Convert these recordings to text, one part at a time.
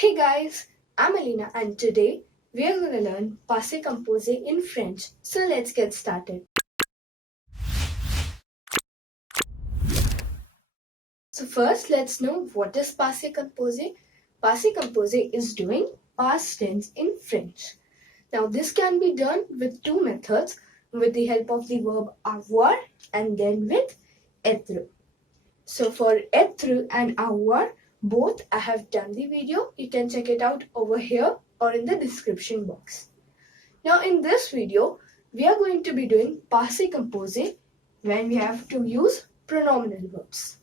Hey guys, I'm Alena and today we are going to learn Passé composé in French. So let's get started. So first let's know what is Passé composé. Passé composé is doing past tense in French. Now this can be done with two methods, with the help of the verb avoir and then with être. So for être and avoir, both I have done the video. You can check it out over here or in the description box. Now in this video, we are going to be doing passé composé when we have to use pronominal verbs.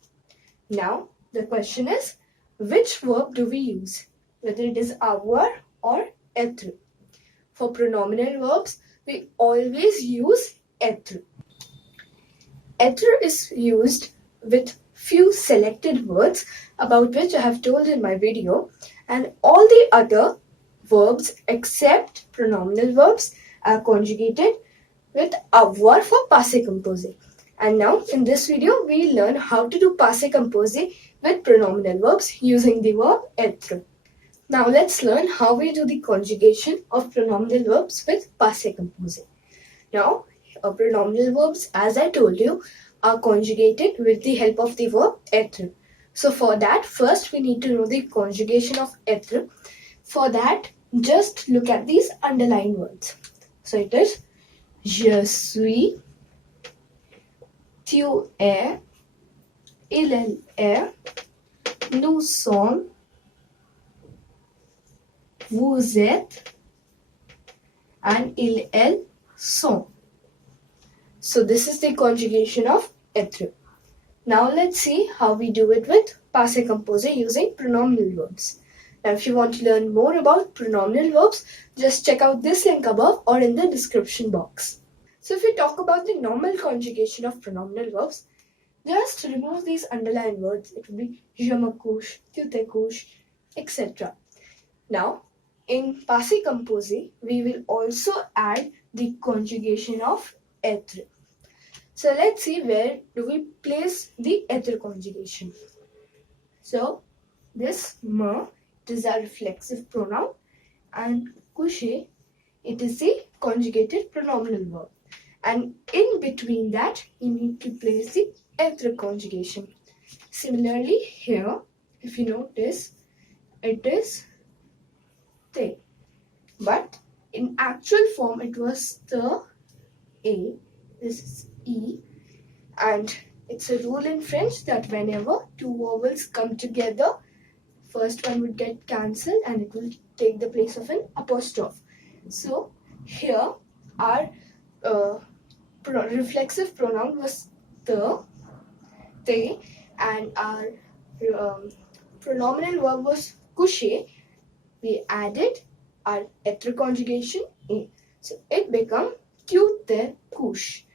Now the question is, which verb do we use? Whether it is avoir or être. For pronominal verbs, we always use être. Être is used with few selected words about which I have told in my video, and all the other verbs except pronominal verbs are conjugated with avoir for passé composé. And now in this video we learn how to do passé composé with pronominal verbs using the verb être. Now let's learn how we do the conjugation of pronominal verbs with passé composé. Now pronominal verbs, as I told you, are conjugated with the help of the verb être. So for that, first we need to know the conjugation of être. For that, just look at these underlined words. So it is je suis, tu es, il est, nous sommes, vous êtes, and ils, elles sont. So this is the conjugation of être. Now let's see how we do it with passé composé using pronominal verbs. Now if you want to learn more about pronominal verbs, just check out this link above or in the description box. So if we talk about the normal conjugation of pronominal verbs, just remove these underlined words. It will be je me couche, tu te couches, etc. Now in passé composé, we will also add the conjugation of être. So let's see, where do we place the être conjugation. So this me, it is a reflexive pronoun, and coucher, it is the conjugated pronominal verb. And in between that, you need to place the être conjugation. Similarly here, if you notice, it is te. But in actual form, it was the a. This is E, and it's a rule in French that whenever two vowels come together, first one would get cancelled and it will take the place of an apostrophe. So here our reflexive pronoun was the, te, and our pronominal verb was coucher. We added our être conjugation a. So it became tu te couches.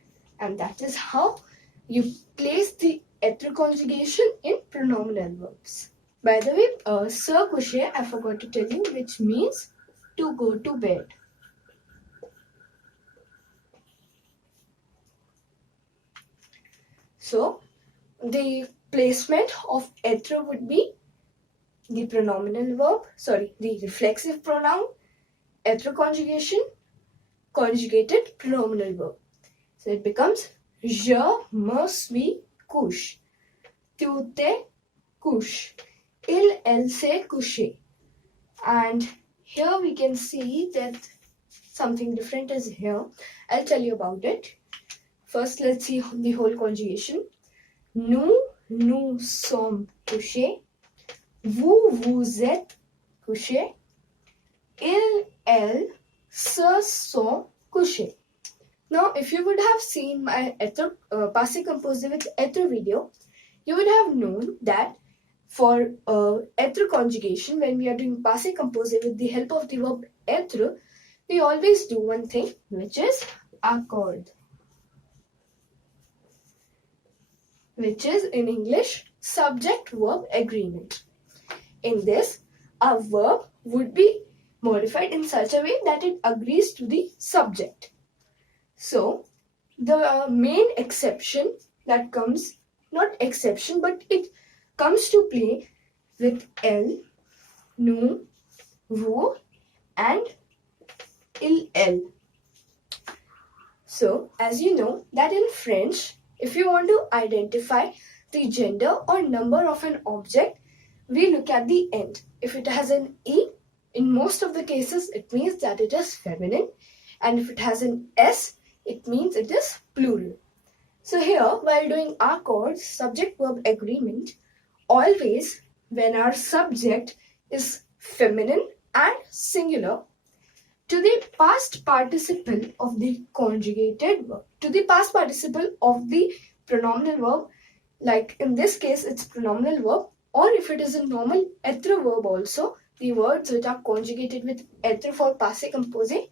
And that is how you place the être conjugation in pronominal verbs. By the way, se coucher, I forgot to tell you, which means to go to bed. So the placement of être would be the pronominal verb, the reflexive pronoun, être conjugation, conjugated pronominal verb. So it becomes je me suis couché, tu te couches, il, elle s'est couché. And here we can see that something different is here. I'll tell you about it. First, let's see the whole conjugation. Nous, nous sommes couchés. Vous, vous êtes couchés. Ils, elles se sont couchés. Now, if you would have seen my passé composé with être video, you would have known that for être conjugation, when we are doing passé composé with the help of the verb être, we always do one thing, which is accord, which is in English subject-verb agreement. In this, a verb would be modified in such a way that it agrees to the subject. So the main exception that comes, not exception, but it comes to play with elle, nous, vous, and il. So, as you know that in French, if you want to identify the gender or number of an object, we look at the end. If it has an E, in most of the cases, it means that it is feminine. And if it has an S, it means it is plural. So here, while doing accords, subject-verb agreement, always when our subject is feminine and singular, to the past participle of the conjugated verb, to the past participle of the pronominal verb, like in this case it's pronominal verb, or if it is a normal être verb also, the words which are conjugated with être for passé composé,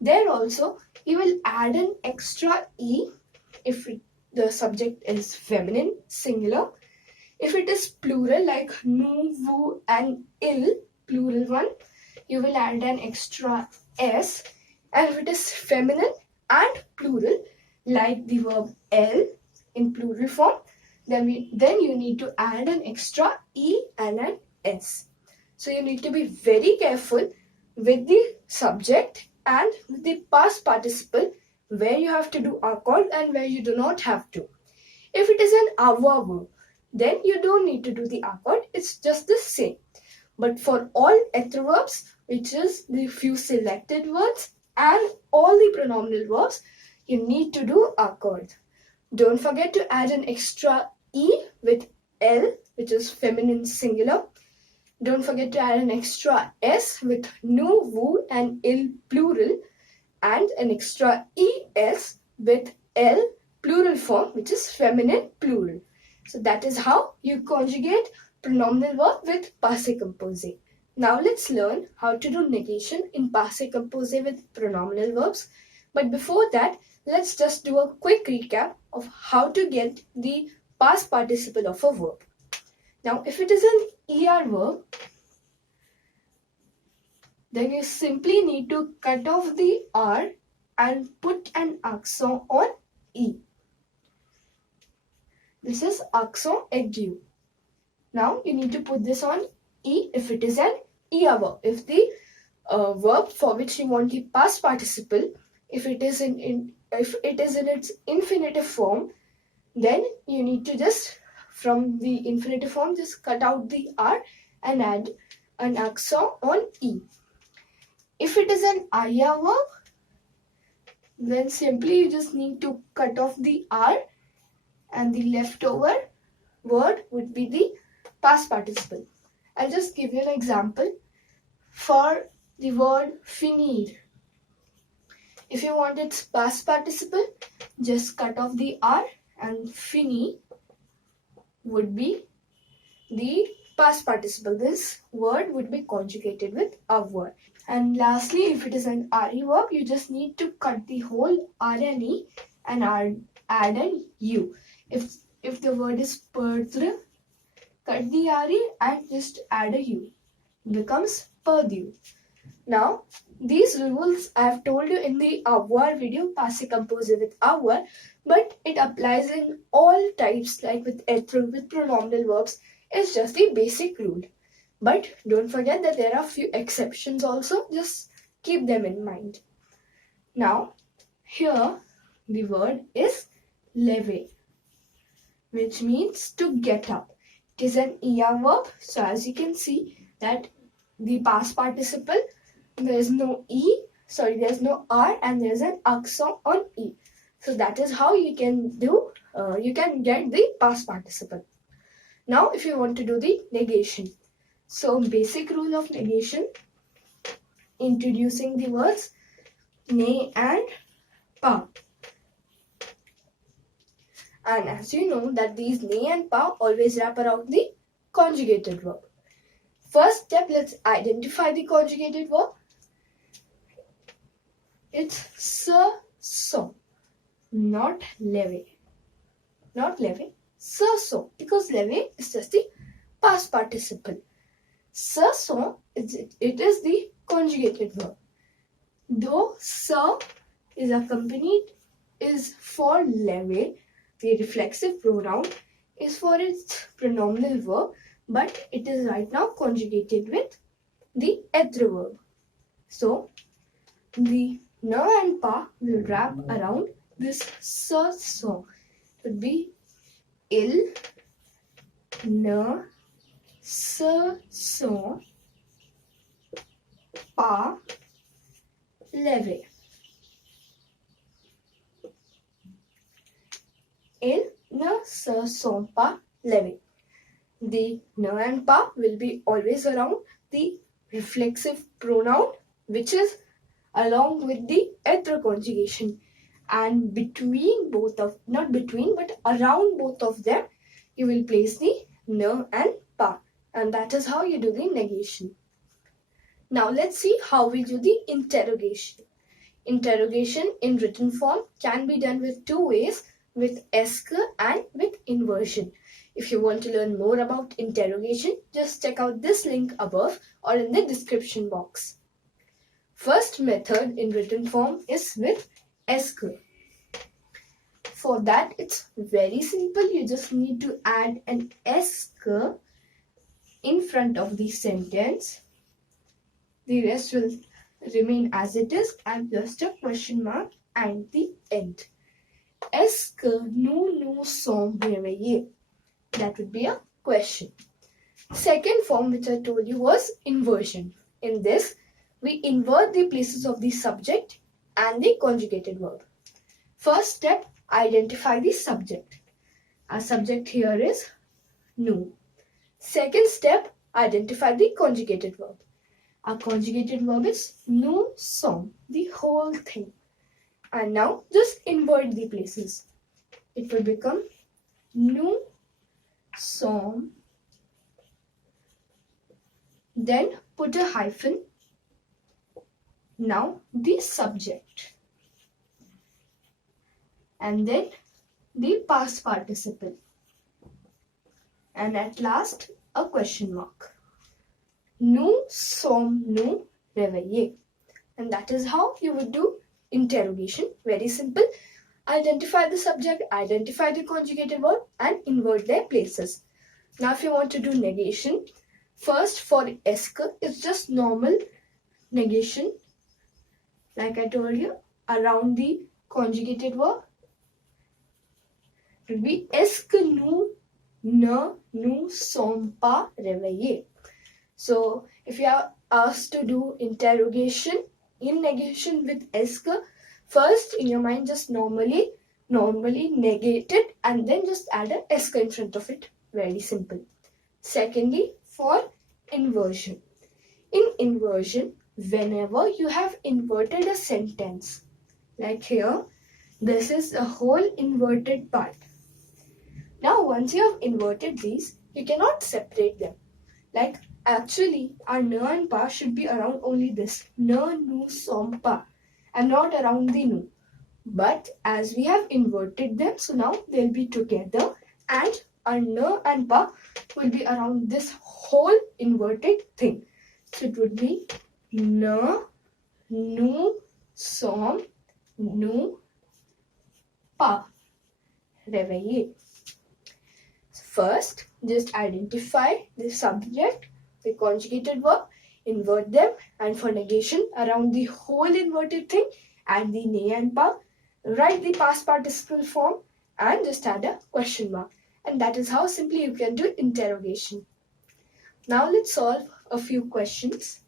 there also you will add an extra E if the subject is feminine, singular. If it is plural like nous, vous and il, plural one, you will add an extra S. And if it is feminine and plural like the verb elle in plural form, then you need to add an extra E and an S. So you need to be very careful with the subject and with the past participle where you have to do accord and where you do not have to. If it is an avoir verb, then you don't need to do the accord, it's just the same. But for all être verbs, which is the few selected words and all the pronominal verbs, you need to do accord. Don't forget to add an extra E with L, which is feminine singular. Don't forget to add an extra S with nous, vous and il plural, and an extra ES with L plural form, which is feminine plural. So that is how you conjugate pronominal verb with passé composé. Now let's learn how to do negation in passé composé with pronominal verbs. But before that, let's just do a quick recap of how to get the past participle of a verb. Now, if it is an ER verb, then you simply need to cut off the R and put an accent on E. This is accent aigu. Now, you need to put this on E if it is an ER verb. If the verb for which you want the past participle, if it is in its infinitive form, then you need to just, from the infinitive form, just cut out the R and add an accent on E. If it is an IR verb, then simply you just need to cut off the R and the leftover word would be the past participle. I'll just give you an example. For the word finir, if you want its past participle, just cut off the R and fini would be the past participle. This word would be conjugated with avoir. And lastly, if it is an RE verb, you just need to cut the whole R and E and add an U. If the word is perdre, cut the RE and just add a U. It becomes perdu. Now, these rules I have told you in the avoir video, passé composé with avoir, but it applies in all types, like with être, with pronominal verbs. It's just the basic rule. But don't forget that there are few exceptions also. Just keep them in mind. Now, here the word is lever, which means to get up. It is an ER verb. So as you can see that the past participle, there's no there's no R and there's an accent on E. So that is how you can get the past participle. Now, if you want to do the negation. So basic rule of negation, introducing the words ne and pas. And as you know that these ne and pas always wrap around the conjugated verb. First step, let's identify the conjugated verb. It's se, so, not leve. Not leve, se, so, because leve is just the past participle. Se, so, it is the conjugated verb. Though se is for leve, the reflexive pronoun is for its pronominal verb, but it is right now conjugated with the adverb. So the na and pa will wrap around this so. It would be il, na, so, pa, leve. Il, na, so, pa, leve. The na and pa will be always around the reflexive pronoun, which is along with the ether conjugation, and between both of, not between but around both of them, you will place the na and pa, and that is how you do the negation. Now let's see how we do the interrogation. Interrogation in written form can be done with two ways, with esker and with inversion. If you want to learn more about interrogation, just check out this link above or in the description box. First method in written form is with esker. For that, it's very simple. You just need to add an esker in front of the sentence. The rest will remain as it is, and just a question mark at the end. Est-ce que nous sommes réveillés? That would be a question. Second form, which I told you, was inversion. In this, we invert the places of the subject and the conjugated verb. First step, identify the subject. Our subject here is nous. Second step, identify the conjugated verb. Our conjugated verb is nous sommes, the whole thing. And now just invert the places. It will become nous sommes, then put a hyphen. Now the subject, and then the past participle, and at last a question mark. Nous sommes réveillés. And that is how you would do interrogation. Very simple. Identify the subject, identify the conjugated verb, and invert their places. Now if you want to do negation, first for esker, it's just normal negation. Like I told you, around the conjugated verb, it will be est-ce que nous ne sommes pas réveillés. So if you are asked to do interrogation in negation with esker, first in your mind just normally negate it and then just add an esker in front of it. Very simple. Secondly, for inversion. In inversion, whenever you have inverted a sentence, like here, this is a whole inverted part. Now once you have inverted these, you cannot separate them. Like actually, our na and pa should be around only this, na, nous sommes pas, and not around the nous. But as we have inverted them, so now they'll be together, and our na and pa will be around this whole inverted thing. So it would be na, nous sommes, nous pas réveillés. First, just identify the subject, the conjugated verb, invert them, and for negation, around the whole inverted thing, add the ne and pa, write the past participle form, and just add a question mark. And that is how simply you can do interrogation. Now let's solve a few questions.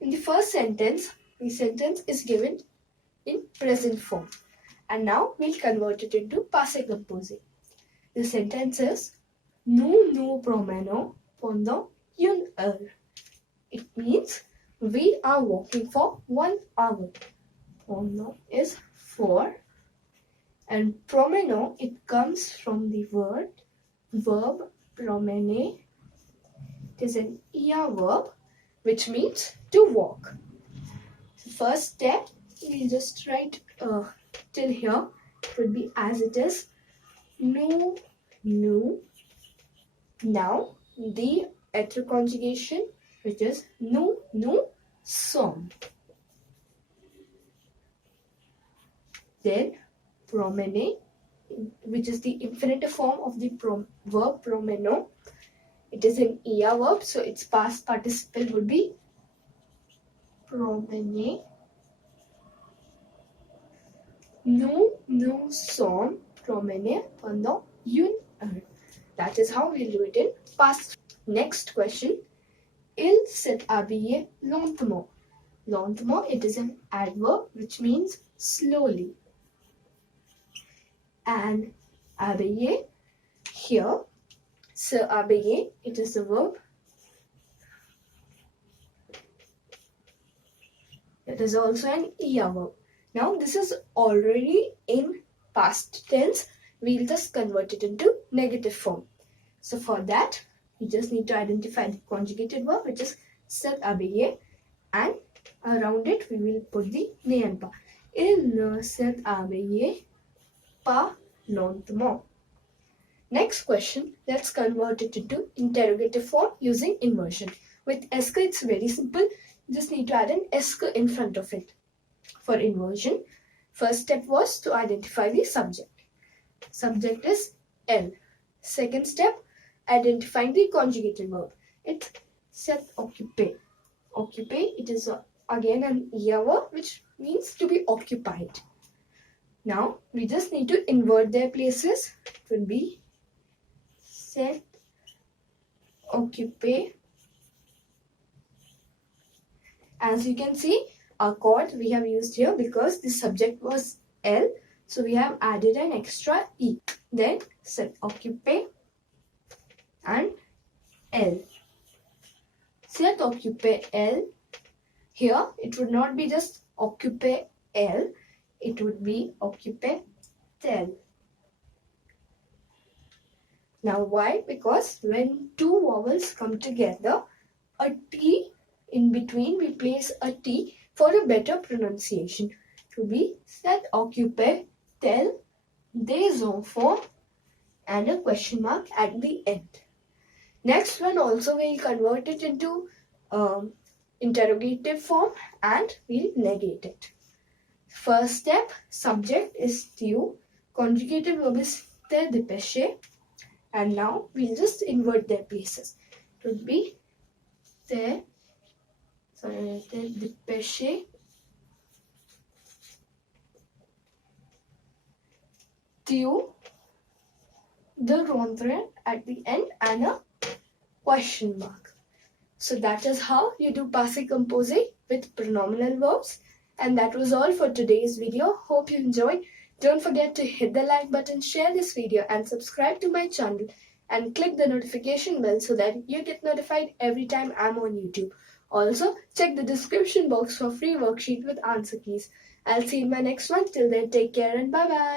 In the first sentence, the sentence is given in present form. And now we'll convert it into passé composé. The sentence is nous nous promenons pendant une heure. It means we are walking for 1 hour. Pendant is for, and promenons, it comes from the verb promener. It is an ia verb, which means to walk. So first step, we'll just write till here. It would be as it is. Nous. Now the ether conjugation, which is nous sommes. Then promener, which is the infinitive form of the verb promenon. It is an ia verb, so its past participle would be promener. Nous sommes promenés pendant une heure. That is how we'll do it in past. Next question. Il s'est habillé lentement. Lentement, it is an adverb which means slowly. And habiller, here, se habiller, it is a verb. It is also an ER verb. Now, this is already in past tense. We'll just convert it into negative form. So, for that, we just need to identify the conjugated verb, which is s'est habillé, and around it, we will put the ne and pas. Il ne s'est habillé pas lentement. Next question, let's convert it into interrogative form using inversion. With esque, it's very simple. You just need to add an esque in front of it. For inversion, first step was to identify the subject. Subject is elle. Second step, identifying the conjugated verb. It's s'est occupé. Occupé, it is again an ER verb which means to be occupied. Now, we just need to invert their places. It will be s'est occupé. As you can see, our chord we have used here because the subject was L. So we have added an extra E. Then s'est occupé and L. S'est occupé L. Here it would not be just occupé L. It would be occupé tel. Now why? Because when two vowels come together, a T in between, we place a T for a better pronunciation. It will be s'est occupé tel des enfants and a question mark at the end. Next one also we'll convert it into interrogative form and we'll negate it. First step, subject is tu, conjugated verb is te dépêcher, and now we'll just invert their places. It would be te dépêcher, tu de rentrer at the end and a question mark. So that is how you do passé composé with pronominal verbs. And that was all for today's video. Hope you enjoyed. Don't forget to hit the like button, share this video and subscribe to my channel and click the notification bell so that you get notified every time I'm on YouTube. Also, check the description box for free worksheet with answer keys. I'll see you in my next one. Till then, take care and bye-bye.